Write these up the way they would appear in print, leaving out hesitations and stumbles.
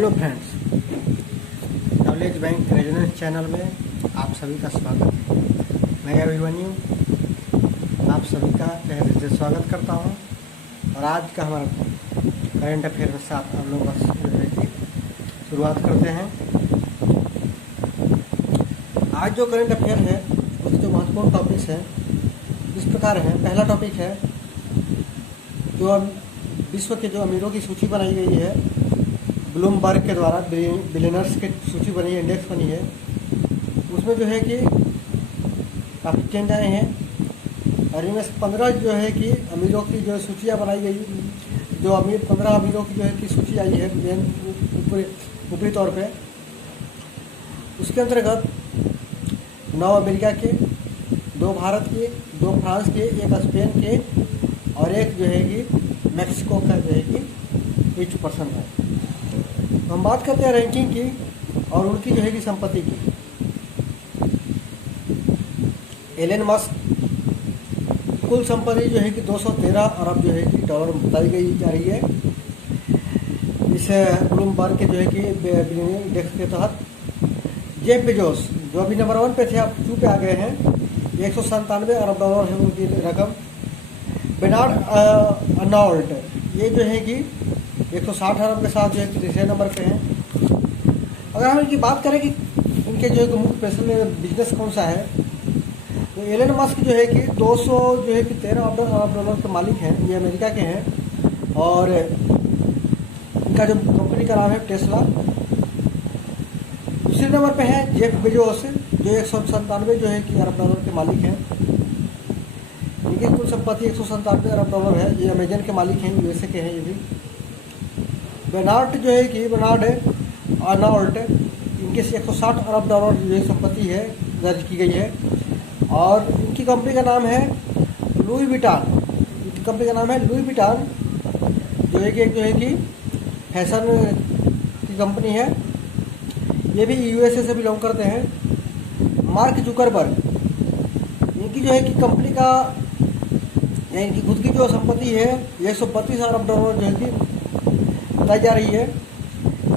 Hello friends, knowledge bank resonance channel में आप सभी का स्वागत है। मैं अभिमन्यु आप सभी का तहे दिल से स्वागत करता हूं और आज का हमारा करंट अफेयर के साथ आप लोगों की शुरुआत करते हैं। आज जो करंट अफेयर है उसके जो महत्वपूर्ण टॉपिक्स हैं इस प्रकार हैं। पहला टॉपिक है जो विश्व के जो अमीरों की सूची बनाई गई है ब्लूमबर्ग के द्वारा, बिलियनर्स की सूची बनी है, इंडेक्स बनी है। उसमें जो है कि काफ़ी चेंज आए हैं और इनमें से 15 जो है कि अमीरों की जो सूचियाँ बनाई गई, जो 15 अमीरों की जो है कि सूची आई है ऊपरी तौर पे। उसके अंतर्गत 9 अमेरिका के, 2 भारत के, 2 फ्रांस के, 1 स्पेन के और 1 जो है कि मैक्सिको का जो है कि 80% है। तो हम बात करते हैं रैंकिंग की और उनकी जो है कि संपत्ति की। एलन मस्क कुल संपत्ति जो है कि 213 अरब जो है कि डॉलर बताई गई जा रही है इस ब्लूमबर्ग के जो है कि बिलियनियर इंडेक्स के तहत। जेफ बेजोस जो अभी नंबर 1 पे थे, अब 2 पे आ गए हैं, 197 अरब डॉलर है उनकी रकम। बेनार्ड अर्नोल्ट ये जो है कि 160 अरब के साथ जो है कि तीसरे नंबर पे हैं। अगर हम इनकी बात करें कि इनके जो है कि मुख्य पैसे बिजनेस कौन सा है, तो एलन मस्क जो है कि 200 जो है कि 13 अरब डॉलर के मालिक हैं, ये अमेरिका के हैं। और इनका जो कंपनी का नाम है टेस्ला। दूसरे नंबर पे है जेफ बेजोस जो 197 जो है कि अरब डॉलर के मालिक हैं। इनकी कुल संपत्ति 197 अरब डॉलर है। ये अमेजन के मालिक हैं, यूएसए के हैं ये भी। बेनार्ड जो है कि बेनार्ड अर्नोल्ट इनके से 160 अरब डॉलर जो है संपत्ति है दर्ज की गई है। और इनकी कंपनी का नाम है लुई विटान। इनकी कंपनी का नाम है लुई विटान जो है कि फैशन की कंपनी है। ये भी यूएसए से बिलोंग करते हैं। मार्क जुकरबर्ग इनकी जो है कि कंपनी का या इनकी खुद की जो संपत्ति है 132 अरब डॉलर जो है कि बताई जा रही है।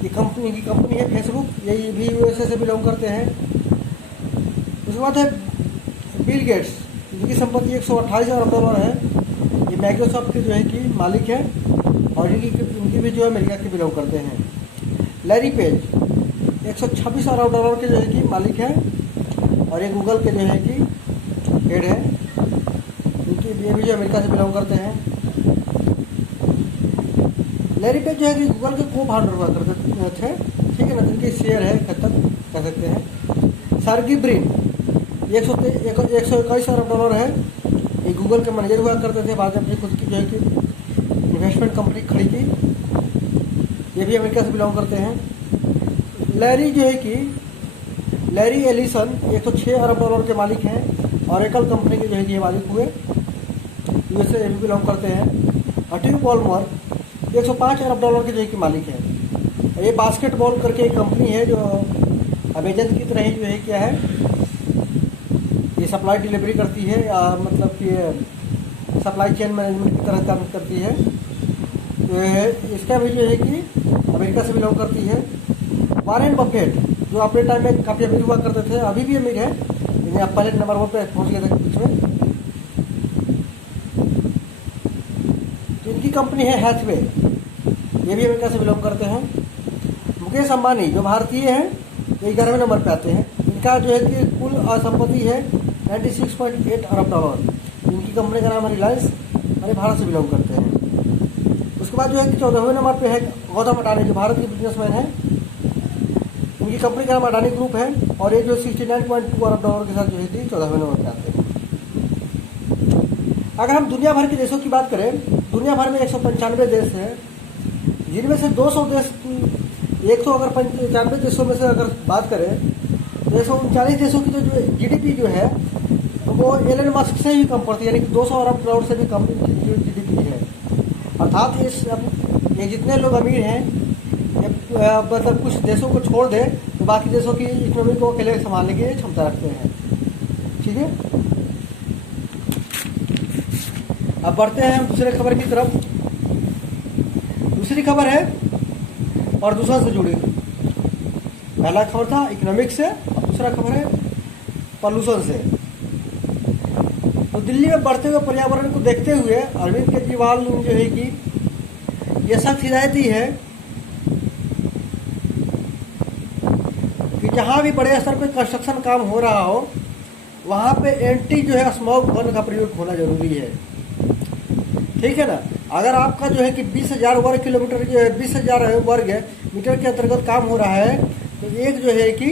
ये कंपनी की कंपनी है फेसबुक, ये भी यूएसए से बिलोंग करते हैं। उसके बाद है बिल गेट्स, इनकी संपत्ति 128 अरब डॉलर है। ये माइक्रोसॉफ्ट के जो है कि मालिक है और इनकी भी जो है अमेरिका के बिलोंग करते हैं। लैरी पेज 126 अरब डॉलर के जो है कि मालिक है और ये गूगल के जो है कि हेड है। इनकी ये भी जो अमेरिका से बिलोंग करते हैं। लैरी पेज जो है कि गूगल के को फाउंडर हुआ करते थे, ठीक है ना, जिनके शेयर है खत्म कह सकते हैं। सर्गी ब्रिन 121 अरब डॉलर है। ये गूगल के मैनेजर हुआ करते थे, बाद में अपनी खुद की जो है कि इन्वेस्टमेंट कंपनी खड़ी की। ये भी अमेरिका से बिलोंग करते हैं। लैरी जो है कि लैरी एलिसन 106 अरब डॉलर के मालिक हैं और एकल कंपनी के जो है कि मालिक हुए, यूएसए भी बिलोंग करते हैं। अटिव बॉलमर 105 अरब डॉलर के जो है कि मालिक है। ये बास्केटबॉल करके एक कंपनी है जो अमेजन की तरह ही जो है क्या है, ये सप्लाई डिलीवरी करती है, मतलब कि सप्लाई चेन मैनेजमेंट की तरह काम करती है। तो इसका भी जो है कि अमेरिका से बिलोंग करती है। वॉरेन बफेट जो अपने टाइम में काफ़ी अमीर हुआ करते थे, अभी भी अमीर है, लेकिन अब पहले नंबर 1 पे पहुँच गए थे बीच में। तो इनकी कंपनी है हैथवे, ये भी अमेरिका से बिलोंग करते हैं। मुकेश अंबानी जो भारतीय हैं, ये 11वें नंबर पे आते हैं। इनका जो है कि कुल संपत्ति है 96.8 अरब डॉलर। इनकी कंपनी का नाम है रिलायंस और ये भारत से बिलोंग करते हैं। उसके बाद जो है कि 14वें नंबर पे है गौतम अडानी जो भारत के बिजनेसमैन हैं। इनकी कंपनी का नाम अडानी ग्रुप है और ये जो 69.2 अरब डॉलर के साथ जो है कि 14वें नंबर पे आते हैं। अगर हम दुनिया भर के देशों की बात करें, दुनिया भर में 195 देश हैं, जिनमें से 200 देश, 195 देशों में से अगर बात करें तो 139 देशों की जो जीडीपी जो है वो एलन मस्क से ही कम पड़ती है, यानी कि 200 अरब डॉलर से भी कम जीडीपी है। अर्थात ये जितने लोग अमीर हैं, मतलब कुछ देशों को छोड़ दे तो बाकी देशों की इकोनॉमी को अकेले संभालने की क्षमता रखते हैं। ठीक है, अब बढ़ते हैं हम दूसरे खबर की तरफ। दूसरी खबर है प्रदूषण से जुड़ी थी। पहला खबर था इकोनॉमिक्स से और दूसरा खबर है पॉल्यूशन से। तो दिल्ली में बढ़ते हुए पर्यावरण को देखते हुए अरविंद केजरीवाल ने जो है कि ये सख्त हिदायत दी है कि जहाँ भी बड़े स्तर पर कंस्ट्रक्शन काम हो रहा हो वहाँ पे एंटी जो है स्मॉग गन का प्रयोग होना जरूरी है। ठीक है ना। अगर आपका जो है कि 20,000 वर्ग किलोमीटर जो है 20,000 वर्ग मीटर के अंतर्गत काम हो रहा है तो एक जो है कि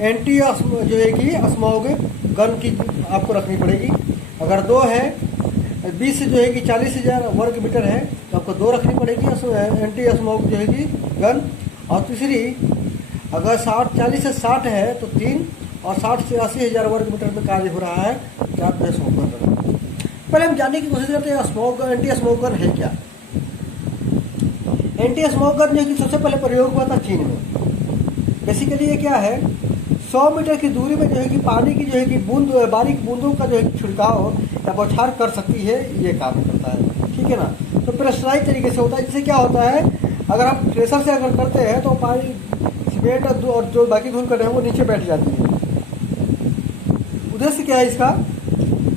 एंटी जो है कि स्मॉग गन की आपको रखनी पड़ेगी। अगर 2 है 20 जो है कि 40,000 वर्ग मीटर है तो आपको 2 रखनी पड़ेगी एंटी स्मॉग जो है कि गन। और तीसरी अगर 40 से 60 है तो 3 और 60 से 80,000 वर्ग मीटर में कार्य हो रहा है क्या तो स्मॉग गन। पहले हम जानने की कोशिश करते हैं स्मॉग एंटी स्मॉग गन है क्या। एंटी स्मॉग गन जो कि सबसे पहले प्रयोग हुआ था चीन में। बेसिकली ये क्या है 100 मीटर की दूरी में जो है कि पानी की जो है कि बारीक बूंदों का जो है छिड़काव या बौछार कर सकती है, ये काम करता है। ठीक है ना। तो प्रेशराइज तरीके से होता है। जिससे क्या होता है अगर हम प्रेशर से अगर करते हैं तो पानी सीमेंट और जो बाकी धूल कर रहे हैं वो नीचे बैठ जाती है। उद्देश्य क्या है इसका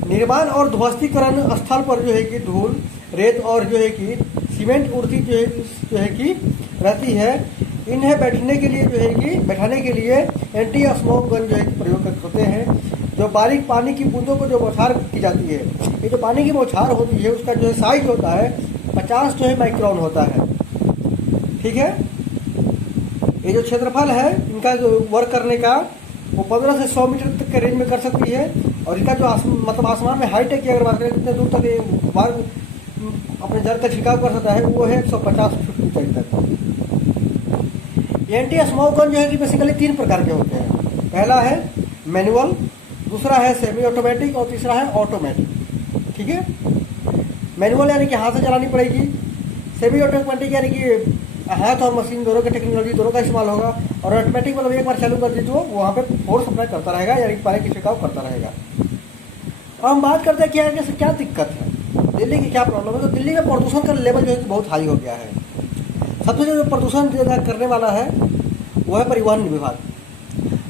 निर्माण और ध्वस्तीकरण स्थल पर जो है कि धूल रेत और जो है कि सीमेंट उड़ती जो है कि रहती है। इन्हें बैठाने के लिए एंटी स्मॉग गन जो है कि प्रयोग करते हैं। जो बारीक पानी की बूंदों को जो बौछार की जाती है, ये जो पानी की बौछार होती है उसका जो है साइज होता है 50 जो है माइक्रोन होता है। ठीक है। ये जो क्षेत्रफल है इनका जो वर्क करने का वो 15 से 100 मीटर तक के रेंज में कर सकती है। और इनका जो मतलब आसमान में हाइटेक की अगर बात करें कितने दूर तक ये वार अपने जड़ तक छिड़काव कर सकता है वो है 150 फीट ऊंचाई तक। एंटी स्मॉग गन जो है कि बेसिकली 3 प्रकार के होते हैं। पहला है मैनुअल, दूसरा है सेमी ऑटोमेटिक और तीसरा है ऑटोमेटिक। ठीक है। मैनुअल यानी कि हाथ से चलानी पड़ेगी। सेमी ऑटोमेटिक यानी कि हाथ और मशीन दोनों की टेक्नोलॉजी दोनों का इस्तेमाल होगा। और ऑटोमेटिक मतलब एक बार चालू कर दी तो वहाँ पे फोर्स अप्लाई करता रहेगा यानी पानी की छिड़काव करता रहेगा। और हम बात करते हैं कि आगे से क्या दिक्कत है, दिल्ली की क्या प्रॉब्लम है। तो दिल्ली में प्रदूषण का लेवल जो है बहुत हाई हो गया है। सबसे जो प्रदूषण करने वाला है वो है परिवहन विभाग।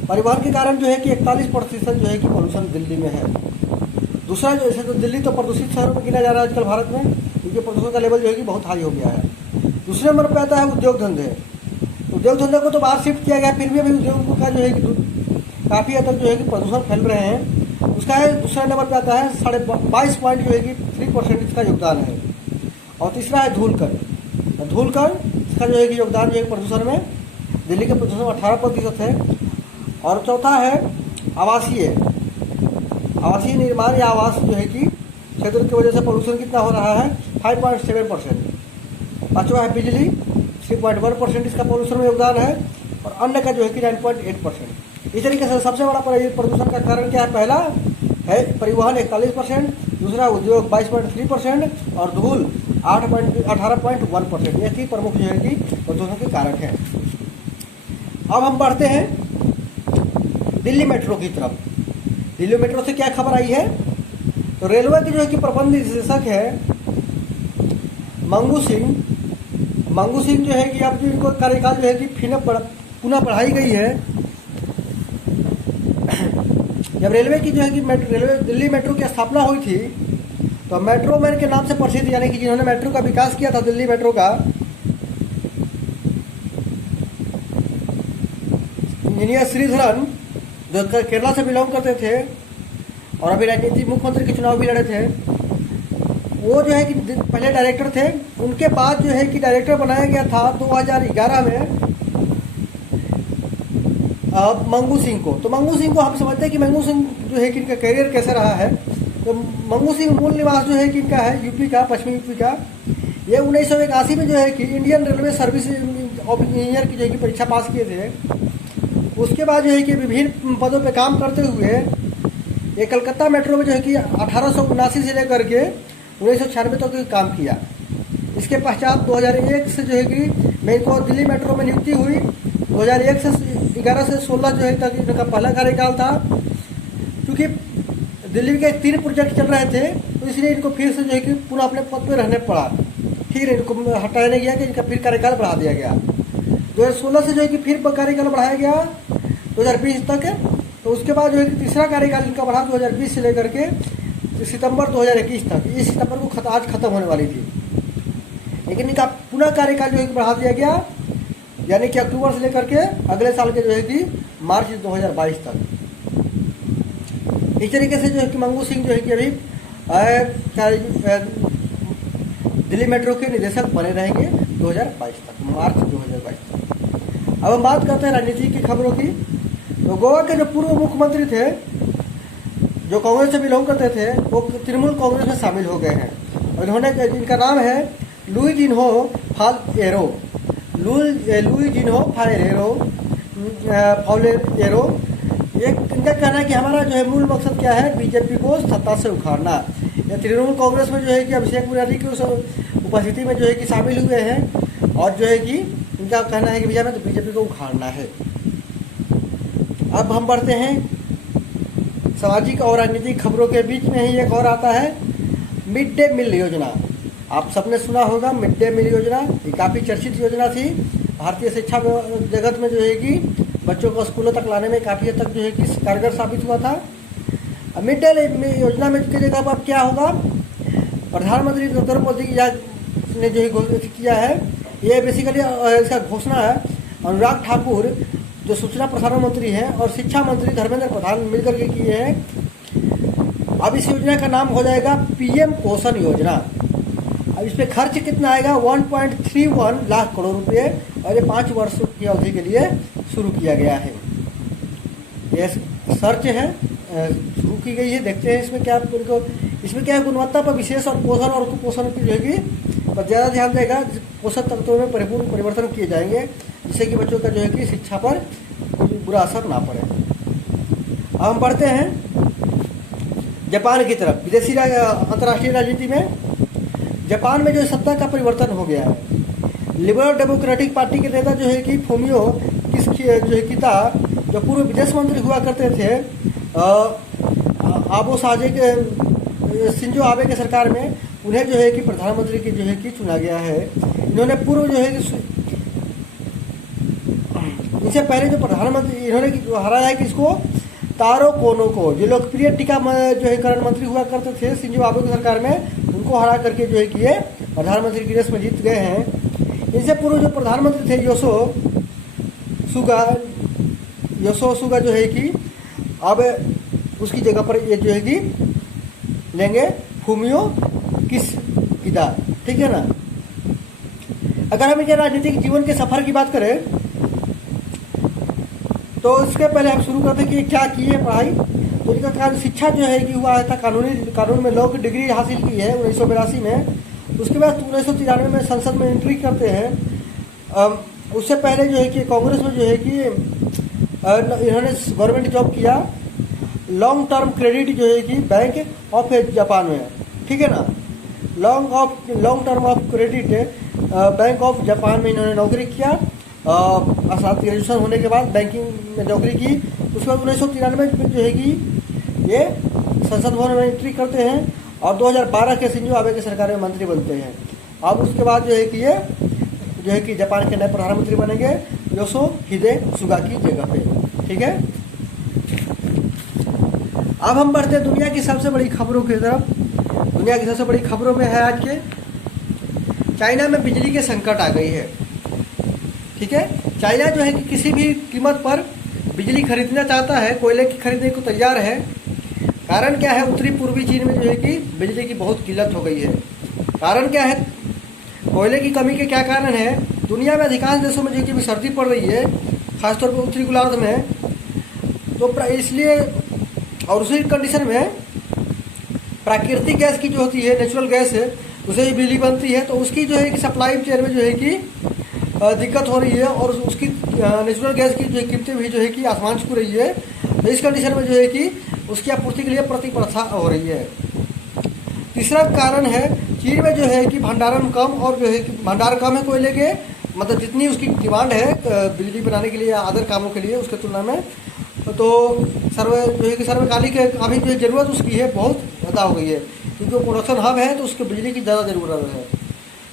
परिवहन के कारण जो है कि 41% जो है कि पॉल्यूशन दिल्ली में है। दूसरा जो जैसे तो दिल्ली तो प्रदूषित शहरों में गिना जा रहा है आजकल भारत में, क्योंकि प्रदूषण का लेवल जो है कि बहुत हाई हो गया है। दूसरे नंबर पर आता है उद्योग धंधे। उद्योग धंधे को तो बाहर शिफ्ट किया गया, फिर भी अभी उद्योग का जो है कि काफ़ी हद तक जो है कि प्रदूषण फैल रहे हैं। उसका है दूसरा नंबर पर आता है 22.3% इसका योगदान है। और तीसरा है धूलकण। धूलकण इसका जो है कि योगदान जो है प्रदूषण में दिल्ली के प्रदूषण में 18% है। और चौथा है आवासीय निर्माण या आवास जो है कि क्षेत्र की वजह से प्रदूषण कितना हो रहा है 5.7%। पाँचवा है बिजली 3.1% इसका प्रदूषण में योगदान है। और अन्य का जो है कि 9.8%। इस तरीके से सबसे बड़ा प्रदूषण का कारण क्या है, पहला है परिवहन 41%, दूसरा उद्योग 22.3% और धूल 18.1%। ये 3 प्रमुख जो है कि प्रदूषण के कारक हैं। अब हम बढ़ते हैं दिल्ली मेट्रो की तरफ। दिल्ली मेट्रो से क्या खबर आई है, तो रेलवे के जो है कि प्रबंध निदेशक है मंगू सिंह जो है कि अब जो इनको कार्यकाल जो है कि पुनः बढ़ाई गई है। जब रेलवे की जो है कि दिल्ली मेट्रो की स्थापना हुई थी तो मेट्रो मैन के नाम से प्रसिद्ध यानी कि जिन्होंने मेट्रो का विकास किया था दिल्ली मेट्रो का, इंजीनियर श्रीधरन जो केरला से बिलोंग करते थे और अभी राजनीतिक मुख्यमंत्री के चुनाव भी लड़े थे, वो जो है कि पहले डायरेक्टर थे। उनके बाद जो है कि डायरेक्टर बनाया गया था 2011 में मंगू सिंह को। तो मंगू सिंह को हम समझते हैं कि मंगू सिंह जो है कि इनका करियर कैसे रहा है। तो मंगू सिंह मूल निवास जो है कि इनका है यूपी का, पश्चिमी यूपी का। ये 1981 में जो है कि Indian railway service of engineer की जो है कि परीक्षा पास किए थे। उसके बाद जो है कि विभिन्न पदों पे काम करते हुए ये कलकत्ता मेट्रो में जो है कि 1879 से लेकर के 1996 तक काम किया। इसके पश्चात 2001 से जो है कि मेरे को दिल्ली मेट्रो में नियुक्ति हुई। 2001 से 11 से 16 जो है तक इनका पहला कार्यकाल था। क्योंकि दिल्ली के 3 प्रोजेक्ट चल रहे थे तो इसलिए इनको फिर से जो है कि पुनः अपने पद पे रहने पड़ा। ठीक है, इनको हटाया नहीं गया कि इनका फिर कार्यकाल बढ़ा दिया गया। 2016 से जो है कि फिर कार्यकाल बढ़ाया गया 2020 तक है। तो उसके बाद जो है कि तीसरा कार्यकाल इनका बढ़ा 2020 से लेकर के सितंबर 2021 तक। इस सितंबर को आज खत्म होने वाली थी, लेकिन इनका पुनः कार्यकाल जो है कि बढ़ा दिया गया, यानी कि अक्टूबर से लेकर के अगले साल के जो है कि मार्च 2022 तक। इस तरीके से जो है कि मंगू सिंह जो है कि अभी दिल्ली मेट्रो के निदेशक बने रहेंगे 2022 तक, मार्च 2022 तक। अब हम बात करते हैं राजनीति की खबरों की। तो गोवा के जो पूर्व मुख्यमंत्री थे, जो कांग्रेस से बिलोंग करते थे, वो तृणमूल कांग्रेस में शामिल हो गए हैं। और इन्होंने, जिनका नाम है लुइजिन्हो फालेरो, लुइजिन्हो फालेरो। एक इनका कहना है कि हमारा जो है मूल मकसद क्या है, बीजेपी को सत्ता से उखाड़ना। ये तृणमूल कांग्रेस में जो है कि अभिषेक बनर्जी की उस उपस्थिति में जो है कि शामिल हुए हैं, और जो है कि इनका कहना है कि भैया में तो बीजेपी को उखाड़ना है। अब हम बढ़ते हैं सामाजिक और राजनीतिक खबरों के बीच में ही एक और आता है मिड डे मील योजना। आप सबने सुना होगा मिड डे मील योजना, ये काफ़ी चर्चित योजना थी। भारतीय शिक्षा जगत में जो है कि बच्चों को स्कूलों तक लाने में काफ़ी हद तक जो है कि कारगर साबित हुआ था। मिड डे योजना में की जगह पर क्या होगा, प्रधानमंत्री नरेंद्र मोदी ने जो है घोषित किया है, ये बेसिकली इसका घोषणा है अनुराग ठाकुर जो सूचना प्रसारण मंत्री हैं और शिक्षा मंत्री धर्मेंद्र प्रधान मिलकर के किए हैं। अब इस योजना का नाम हो जाएगा पीएम पोषण योजना। अब इस पर खर्च कितना आएगा, 1.31 लाख करोड़ रुपए, और ये 5 वर्ष की अवधि के लिए शुरू किया गया है। ये सर्च है, शुरू की गई है। देखते हैं इसमें क्या गुणवत्ता पर विशेष और पोषण और कुपोषण की जो है पर ज़्यादा ध्यान देगा। पोषक तत्वों में परिपूर्ण परिवर्तन किए जाएंगे, जिससे कि बच्चों का जो है कि शिक्षा पर कोई बुरा असर ना पड़े। अब हम बढ़ते हैं जापान की तरफ। विदेशी अंतर्राष्ट्रीय राजनीति में जापान में जो सत्ता का परिवर्तन हो गया है। लिबरल डेमोक्रेटिक पार्टी के नेता जो है कि फूमियो किशिदा, जो पूर्व विदेश मंत्री हुआ करते थे आबो साजे के शिंजो आबे के सरकार में, उन्हें जो है कि प्रधानमंत्री की जो है कि चुना गया है। इन्होंने पूर्व जो है कि इससे पहले जो प्रधानमंत्री इन्होंने हराया है कि इसको तारो कोनो को, जो लोकप्रिय टीका जो है करण मंत्री हुआ करते थे शिंजो आबे की सरकार में, उनको हरा करके जो है कि ये प्रधानमंत्री की रेस में जीत गए हैं। इनसे पूर्व जो प्रधानमंत्री थे योशो सुगा जो है कि अब उसकी जगह पर ये जो है कि लेंगे फूमियो किशिदा, ठीक है ना। अगर हम इनके राजनीतिक जीवन के सफर की बात करें तो इसके पहले हम शुरू करते हैं कि क्या किए पढ़ाई। तो इनका कारण शिक्षा जो है कि हुआ था कानून में लॉ की डिग्री हासिल की है 1982 में। उसके बाद 1993 में संसद में एंट्री करते हैं। उससे पहले जो है कि कांग्रेस में जो है कि इन्होंने गवर्नमेंट जॉब किया लॉन्ग टर्म क्रेडिट जो है कि बैंक ऑफ जापान में, ठीक है ना। Long term of credit bank of Japan में इन्होंने नौकरी किया। साथ ग्रेजुएशन होने के बाद बैंकिंग में नौकरी की। उसके बाद 1993 में जो है कि ये संसद भवन में एंट्री करते हैं और 2012 के शिंजो आबे की सरकार में मंत्री बनते हैं। अब उसके बाद जो है कि ये जो है कि जापान के नए प्रधानमंत्री बनेंगे योशिहिदे सुगा की जगह पे, ठीक है। अब हम बढ़ते हैं दुनिया की सबसे बड़ी खबरों की तरफ। दुनिया की सबसे बड़ी खबरों में है आज के चाइना में बिजली के संकट आ गई है, ठीक है। चाइना जो है कि किसी भी कीमत पर बिजली खरीदना चाहता है, कोयले की खरीदने को तैयार है। कारण क्या है, उत्तरी पूर्वी चीन में जो है कि बिजली की बहुत किल्लत हो गई है। कारण क्या है, कोयले की कमी के क्या कारण है। दुनिया में अधिकांश देशों में जो है कि सर्दी पड़ रही है, खासतौर पर उत्तरी गोलार्ध में। तो इसलिए और उसी कंडीशन में प्राकृतिक गैस की जो होती है, नेचुरल गैस है, उसे ही बिजली बनती है। तो उसकी जो है कि सप्लाई चेन में जो है कि दिक्कत हो रही है और उसकी नेचुरल गैस की जो कीमतें भी जो है कि आसमान छू रही है। तो इस कंडीशन में जो है कि उसकी आपूर्ति के लिए प्रतिस्पर्धा हो रही है। तीसरा कारण है चीन में जो है कि भंडारण कम, और जो है कि भंडार कम है कोयले के, मतलब जितनी उसकी डिमांड है बिजली बनाने के लिए या अदर कामों के लिए उसके तुलना में, तो जो है कि सर्वकालिक अभी जो ज़रूरत उसकी है बहुत ज़्यादा हो गई है, क्योंकि वो प्रोडक्शन हब है तो उसको बिजली की ज़्यादा ज़रूरत है।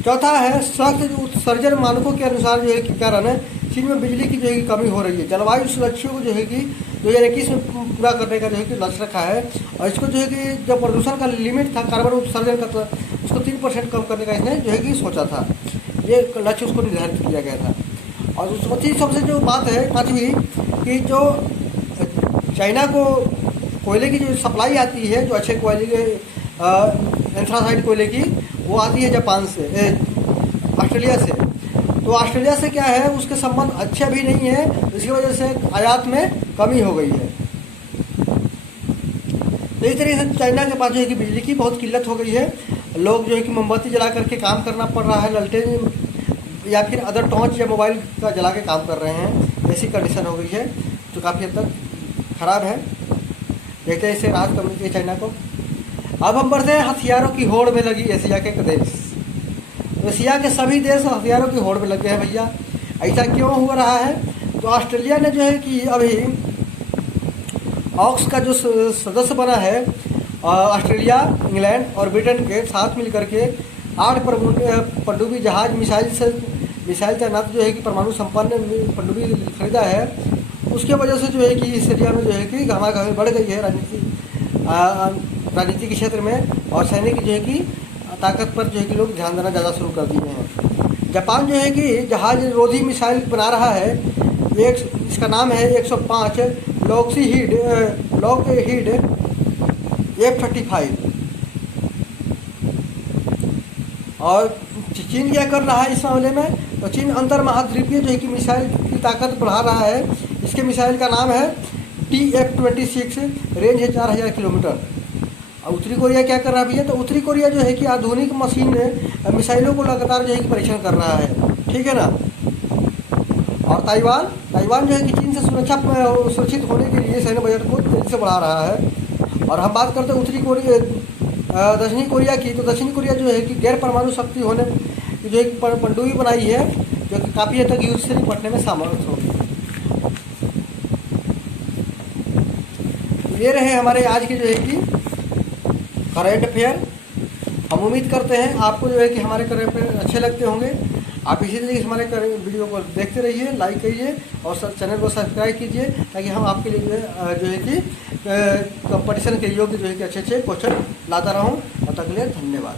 चौथा है सख्त उत्सर्जन मानकों के अनुसार जो है कि कारण है चीन में बिजली की जो है कि कमी हो रही है। जलवायु लक्ष्यों को जो है कि 2021 में पूरा करने का जो है कि लक्ष्य रखा है, और इसको जो है कि जो प्रदूषण का लिमिट था कार्बन उत्सर्जन का, तो उसको 3% कम करने का इसने जो है कि सोचा था, ये लक्ष्य उसको निर्धारित किया गया था। और चौथी सबसे जो बात है पाँचवीं कि जो चाइना को कोयले की जो सप्लाई आती है, जो अच्छे कोयले के एंथ्रासाइड कोयले की, वो आती है जापान से, ऑस्ट्रेलिया से। तो ऑस्ट्रेलिया से क्या है, उसके संबंध अच्छे भी नहीं है, इसकी वजह से आयात में कमी हो गई है। तो इस तरीके से चाइना के पास जो है कि बिजली की बहुत किल्लत हो गई है। लोग जो है कि मोमबत्ती जला करके काम करना पड़ रहा है, ललटेन या फिर अदर टॉर्च या मोबाइल का जला के काम कर रहे हैं, ऐसी कंडीशन हो गई है जो काफ़ी हद तक खराब है। देखते हैं इसे राहत करनी चाहिए चाइना को। अब हम बढ़ते हैं हथियारों की होड़ में लगी एशिया के देश। एशिया के सभी देश हथियारों की होड़ में लगे हैं भैया। ऐसा क्यों हो रहा है? तो ऑस्ट्रेलिया ने जो है कि अभी ऑक्स का जो सदस्य बना है, ऑस्ट्रेलिया, इंग्लैंड और ब्रिटेन के साथ मिलकर के 8 पनडुब्बी जहाज मिसाइल तैनात जो है कि परमाणु संपन्न पनडुब्बी खरीदा है। उसके वजह से जो है कि इस एरिया में जो है कि घमाघमी बढ़ गई है राजनीति के क्षेत्र में, और सैनिक जो है कि ताकत पर जो है कि लोग ध्यान देना ज़्यादा शुरू कर दिए हैं। जापान जो है कि जहाज रोधी मिसाइल बना रहा है, इसका नाम है 105 लॉकहीड F-35। और चीन क्या कर रहा है इस मामले में? तो चीन अंतर महाद्वीपीय जो है कि मिसाइल की ताकत बढ़ा रहा है। इसके मिसाइल का नाम है TF-26, रेंज है 4000 किलोमीटर। और उत्तरी कोरिया क्या कर रहा है भैया? तो उत्तरी कोरिया जो है कि आधुनिक मशीन मिसाइलों को लगातार जो है कि परीक्षण कर रहा है, ठीक है ना। और ताइवान जो है कि चीन से सुरक्षित होने के लिए सैन्य बजट को तेजी से बढ़ा रहा है। और हम बात करते हैं दक्षिणी कोरिया की, तो दक्षिणी कोरिया जो है कि गैर परमाणु शक्ति होने की जो एक पनडुब्बी बनाई है, जो कि काफ़ी हद तक युद्ध से निपटने में सामर्थ्य होगी। ये रहे हमारे आज के जो है कि करंट अफेयर। हम उम्मीद करते हैं आपको जो है कि हमारे करंट अफेयर अच्छे लगते होंगे। आप इसी तरीके से हमारे वीडियो को देखते रहिए, लाइक करिए और चैनल को सब्सक्राइब कीजिए, ताकि हम आपके लिए जो है कि कंपटीशन के योग्य जो है कि अच्छे क्वेश्चन लाता रहूं। और तक के लिए धन्यवाद।